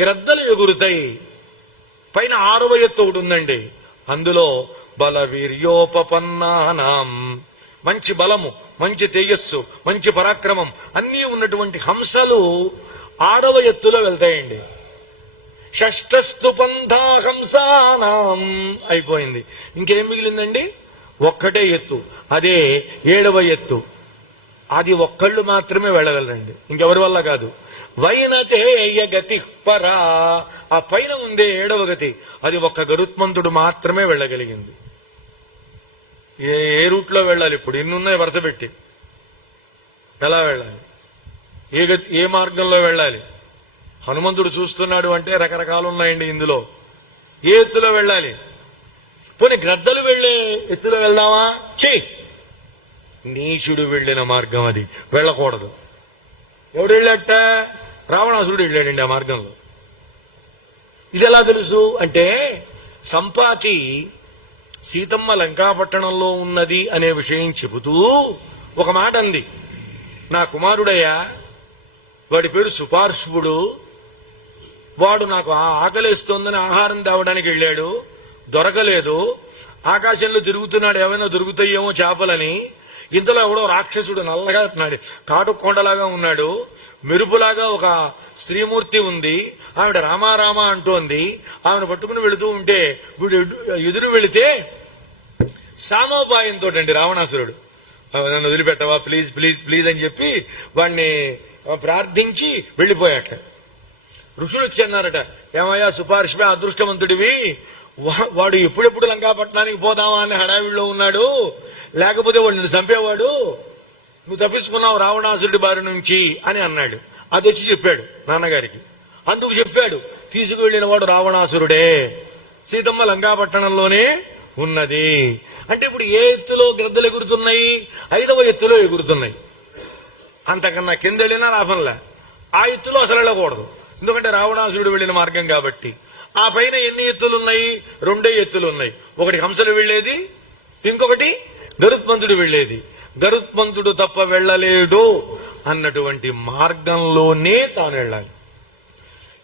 గ్రద్దలు ఎగురుతాయి. పైన 6వ ఎత్తు ఒకటి ఉందండి. అందులో బలవీర్యోపపన్నానాం, మంచి బలము, మంచి తేజస్సు, మంచి పరాక్రమం అన్నీ ఉన్నటువంటి హంసలు 6వ ఎత్తులో వెళ్తాయండి. షష్ఠస్తు పంథా హంసానాం అయిపోయింది. ఇంకేం మిగిలిందండి? ఒక్కటే ఎత్తు, అదే 7వ ఎత్తు. అది ఒక్కళ్ళు మాత్రమే వెళ్ళగలరండి, ఇంకెవరి వల్ల కాదు. వైనతేయ గతి పరా, ఆ పైన ఉందే 7వ గతి, అది ఒక్క గరుత్మంతుడు మాత్రమే వెళ్ళగలిగింది. ఏ రూట్లో వెళ్ళాలి? ఇప్పుడు ఇన్నున్నాయి వరుస పెట్టి. ఎలా వెళ్ళాలి? ఏ మార్గంలో వెళ్ళాలి? హనుమంతుడు చూస్తున్నాడు అంటే రకరకాలు ఉన్నాయండి ఇందులో. ఏ ఎత్తులో వెళ్ళాలి? పోనీ గ్రద్దలు వెళ్లే ఎత్తులో వెళ్దామా? నీచుడు వెళ్లిన మార్గం అది, వెళ్ళకూడదు. ఎవడు వెళ్ళాట? రావణాసురుడు వెళ్ళాడండి ఆ మార్గంలో. ఇది ఎలా తెలుసు అంటే, సంపాతి సీతమ్మ లంకాపట్టణంలో ఉన్నది అనే విషయం చెబుతూ ఒక మాట అంది. నా కుమారుడయ్యా, వాడి పేరు సుపార్శ్వుడు, వాడు నాకు ఆకలిస్తోందని ఆహారం తేవడానికి వెళ్ళాడు, దొరకలేదు. ఆకాశంలో తిరుగుతున్నాడు, ఏమైనా దొరుకుతాయేమో చేపలని. ఇంతలో ఎవడో రాక్షసుడు నల్లగా కాటుకొండలాగా ఉన్నాడు, మెరుపులాగా ఒక స్త్రీమూర్తి ఉంది, ఆవిడ రామారామ అంటోంది. ఆమెను పట్టుకుని వెళుతూ ఉంటే వీడు ఎదురు వెళితే సామోపాయంతో అండి రావణాసురుడు, నన్ను వదిలిపెట్టవా ప్లీజ్ ప్లీజ్ ప్లీజ్ అని చెప్పి వాడిని ప్రార్థించి వెళ్ళిపోయాక ఋషులు వచ్చి అన్నారట, ఏమయ్యా సుపార్శ్వ అదృష్టవంతుడివి, వాడు ఎప్పుడెప్పుడు లంకాపట్నానికి పోదామా అని హడావిడిలో ఉన్నాడు, లేకపోతే వాడు నిన్ను చంపేవాడు, నువ్వు తప్పించుకున్నావు రావణాసురుడి బారి నుంచి అని అన్నాడు. అది వచ్చి చెప్పాడు నాన్నగారికి. అందుకు చెప్పాడు, తీసుకువెళ్లిన వాడు రావణాసురుడే, సీతమ్మ లంకాపట్టణంలోనే ఉన్నది. అంటే ఇప్పుడు ఏ ఎత్తులో గ్రద్దలు ఎగురుతున్నాయి? 5వ ఎత్తులో ఎగురుతున్నాయి. అంతకన్నా కింద వెళ్ళినా లాభంలే. ఆ ఎత్తులో అసలు వెళ్ళకూడదు, ఎందుకంటే రావణాసురుడు వెళ్లిన మార్గం కాబట్టి. ఆ పైన ఎన్ని ఎత్తులు ఉన్నాయి? 2 ఎత్తులు ఉన్నాయి. ఒకటి హంసలు వెళ్లేది, ఇంకొకటి గరుత్మంతుడు వెళ్లేది. గరుత్మంతుడు తప్ప వెళ్ళలేడు అన్నటువంటి మార్గంలోనే తాను వెళ్ళాలి.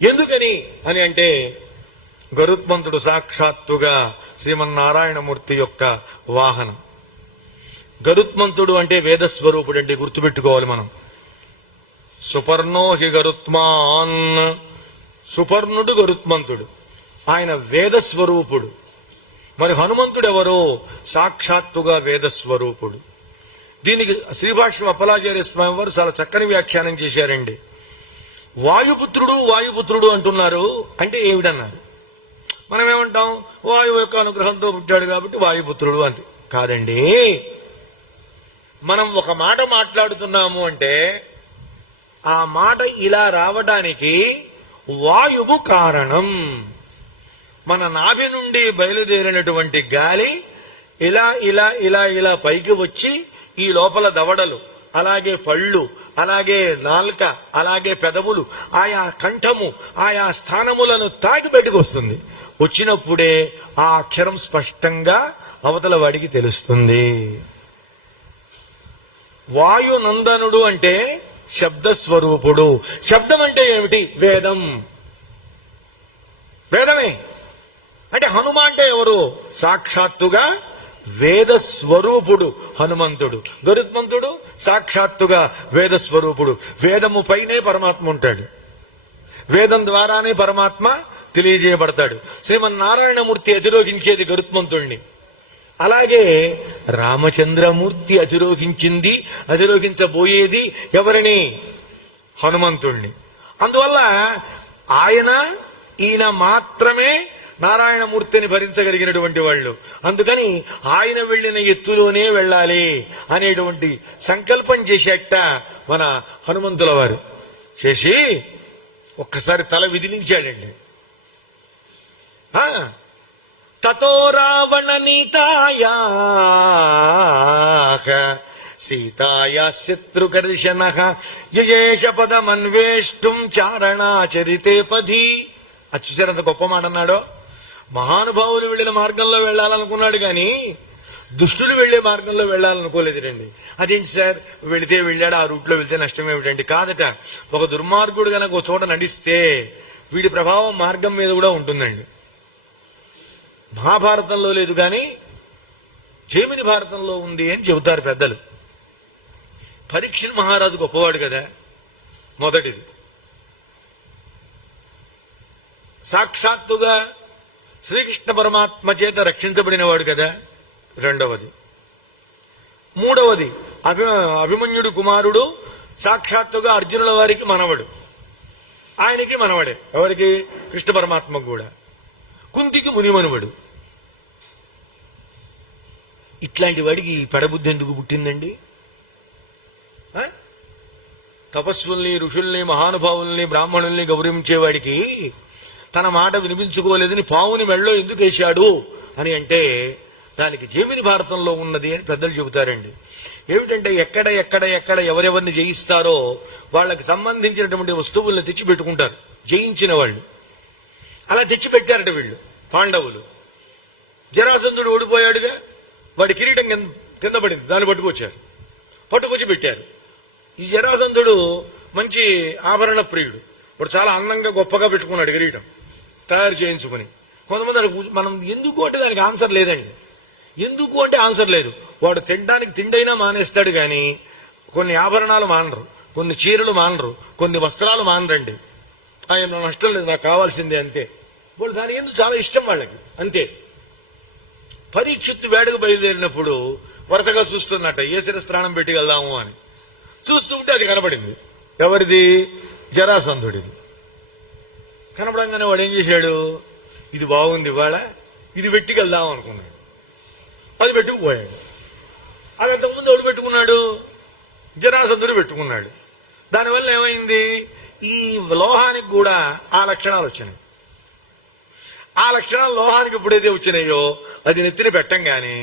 ఎందుకని అని అంటే, గరుత్మంతుడు సాక్షాత్తుగా శ్రీమన్నారాయణమూర్తి యొక్క వాహనం. గరుత్మంతుడు అంటే వేదస్వరూపుడు అంటే గుర్తుపెట్టుకోవాలి మనం. సుపర్ణో హి గరుత్మాన్, సుపర్ణుడు గరుత్మంతుడు, ఆయన వేదస్వరూపుడు. మరి హనుమంతుడు ఎవరో? సాక్షాత్తుగా వేదస్వరూపుడు. దీనికి శ్రీభాష్యం అప్పలాచార్య స్వామి వారు చాలా చక్కని వ్యాఖ్యానం చేశారండి. వాయుపుత్రుడు వాయుపుత్రుడు అంటున్నారు అంటే ఏమిటన్నారు? మనం ఏమంటాం? వాయువు యొక్క అనుగ్రహంతో పుట్టాడు కాబట్టి వాయుపుత్రుడు అంటే కాదండి. మనం ఒక మాట మాట్లాడుతున్నాము అంటే ఆ మాట ఇలా రావడానికి వాయువు కారణం. మన నాభి నుండి బయలుదేరినటువంటి గాలి ఇలా ఇలా ఇలా ఇలా పైకి వచ్చి ఈ లోపల దవడలు, అలాగే పళ్ళు, అలాగే నాల్క, అలాగే పెదవులు, ఆయా కంఠము, ఆయా స్థానములను తాకి బయటకు వస్తుంది. వచ్చినప్పుడే ఆ అక్షరం స్పష్టంగా అవతల వాడికి తెలుస్తుంది. వాయునందనుడు అంటే శబ్దస్వరూపుడు. శబ్దం అంటే ఏమిటి? వేదం. వేదమే అంటే హనుమ అంటే ఎవరు? సాక్షాత్తుగా వేదస్వరూపుడు హనుమంతుడు. గరుత్మంతుడు సాక్షాత్తుగా వేదస్వరూపుడు. వేదము పైనే పరమాత్మ ఉంటాడు, వేదం ద్వారానే పరమాత్మ తెలియజేయబడతాడు. శ్రీమన్నారాయణమూర్తి అధిరోహించేది గరుత్మంతుణ్ణి. అలాగే రామచంద్రమూర్తి అధిరోహించబోయేది ఎవరిని? హనుమంతుణ్ణి. అందువల్ల ఈయన మాత్రమే నారాయణమూర్తిని భరించగలిగినటువంటి వాళ్ళు. అందుకని ఆయన వెళ్లిన ఎత్తులోనే వెళ్ళాలి అనేటువంటి సంకల్పం చేసేట మన హనుమంతుల వారు. చేసి ఒక్కసారి తల విదిలించాడండి. తతో రావణ నీతాయా సీతాయా శత్రుకర్షణ యయేష పదమన్వేష్టం చారణాచరితే పది. అచ్చుచరంత గొప్ప మాట అన్నాడో. మహానుభావులు వెళ్లిన మార్గంలో వెళ్లాలనుకున్నాడు కానీ దుష్టుడు వెళ్లే మార్గంలో వెళ్లాలనుకోలేదు రండి. అదేంటి సార్, వెళ్ళాడు, ఆ రూట్లో వెళ్తే నష్టం ఏమిటండి? కాదట. ఒక దుర్మార్గుడు గనక ఒక చోట నడిస్తే వీడి ప్రభావం మార్గం మీద కూడా ఉంటుందండి. మహాభారతంలో లేదు కానీ జైమిని భారతంలో ఉంది అని చెబుతారు పెద్దలు. పరీక్షిత్ మహారాజు గొప్పవాడు కదా, మొదటిది. సాక్షాత్తుగా శ్రీకృష్ణ పరమాత్మ చేత రక్షించబడినవాడు కదా, రెండవది. మూడవది అభిమన్యుడు కుమారుడు, సాక్షాత్తుగా అర్జునుల వారికి మనవడు. ఆయనకి మనవడే, ఎవరికి? కృష్ణ పరమాత్మకు కూడా. కుంతికి మునిమనువడు. ఇట్లాంటి వాడికి పెడబుద్ధి ఎందుకు పుట్టిందండి? తపస్సుల్ని, ఋషుల్ని, మహానుభావుల్ని, బ్రాహ్మణుల్ని గౌరవించేవాడికి తన మాట వినిపించుకోలేదని పావుని మెళ్ళో ఎందుకు వేశాడు అని అంటే దానికి జైమిని భారతంలో ఉన్నది అని పెద్దలు చెబుతారండి. ఏమిటంటే ఎక్కడ ఎక్కడ ఎక్కడ ఎవరెవరిని జయిస్తారో వాళ్ళకి సంబంధించినటువంటి వస్తువుల్ని తెచ్చి పెట్టుకుంటారు జయించిన వాళ్ళు. అలా తెచ్చి పెట్టారట వీళ్ళు పాండవులు. జరాసంధుడు ఓడిపోయాడుగా, వాడి కిరీటం కింద పడింది, దాన్ని పట్టుకొచ్చి పెట్టారు. ఈ జరాసంధుడు మంచి ఆభరణ ప్రియుడు, వాడు చాలా అందంగా గొప్పగా పెట్టుకున్నాడు కిరీటం తయారు చేయించుకుని. కొంతమంది మనం ఎందుకు అంటే దానికి ఆన్సర్ లేదండి. ఎందుకు అంటే ఆన్సర్ లేదు. వాడు తినడానికి తిండైనా మానేస్తాడు కానీ కొన్ని ఆభరణాలు మానరు, కొన్ని చీరలు మానరు, కొన్ని వస్త్రాలు మానరండి. ఆయన నష్టం లేదు, నాకు కావాల్సిందే అంతే. వాళ్ళు దాని ఎందుకు చాలా ఇష్టం వాళ్ళకి, అంతే. పరీక్షిత్తు వేడకు బయలుదేరినప్పుడు వరుసగా చూస్తున్నట్ట ఏ శిరస్త్రాణం పెట్టి వెళ్దాము అని. చూస్తూ ఉంటే అది కనబడింది. ఎవరిది? జరాసంధుడిది. కనపడంగానే వాడు ఏం చేశాడు? ఇది బాగుంది, ఇవాళ ఇది పెట్టుకెళ్దాం అనుకున్నాడు. అది పెట్టుకుపోయాడు. అది అంతకుముందు ఎవడు పెట్టుకున్నాడు? జరాసంధుడు పెట్టుకున్నాడు. దానివల్ల ఏమైంది? ఈ లోహానికి కూడా ఆ లక్షణాలు వచ్చినాయి. ఆ లక్షణాలు లోహానికి ఎప్పుడైతే వచ్చినాయో అది నెత్తిన పెట్టంగానే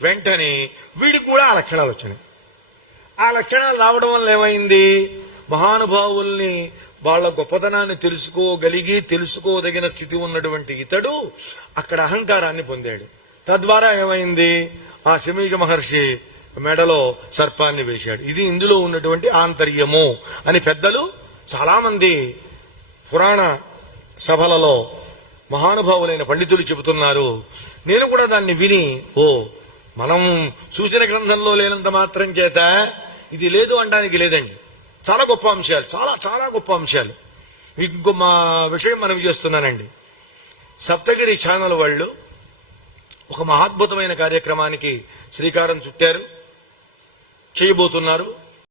వెంటనే వీడికి కూడా ఆ లక్షణాలు వచ్చినాయి. ఆ లక్షణాలు రావడం వల్ల ఏమైంది? మహానుభావుల్ని వాళ్ళ గొప్పతనాన్ని తెలుసుకోదగిన స్థితి ఉన్నటువంటి ఇతడు అక్కడ అహంకారాన్ని పొందాడు. తద్వారా ఏమైంది? ఆ శమీజ మహర్షి మెడలో సర్పాన్ని వేశాడు. ఇది ఇందులో ఉన్నటువంటి ఆంతర్యము అని పెద్దలు చాలా మంది పురాణ సభలలో మహానుభావులైన పండితులు చెబుతున్నారు. నేను కూడా దాన్ని విని మనం చూసిన గ్రంథంలో లేనంత మాత్రం చేత ఇది లేదు అనడానికి లేదండి. చాలా గొప్ప అంశాలు, చాలా చాలా గొప్ప అంశాలు. మీకు ఇంకో మా విషయం మనం చేస్తున్నానండి. సప్తగిరి ఛానల్ వాళ్ళు ఒక మహాద్భుతమైన కార్యక్రమానికి శ్రీకారం చుట్టారు, చేయబోతున్నారు.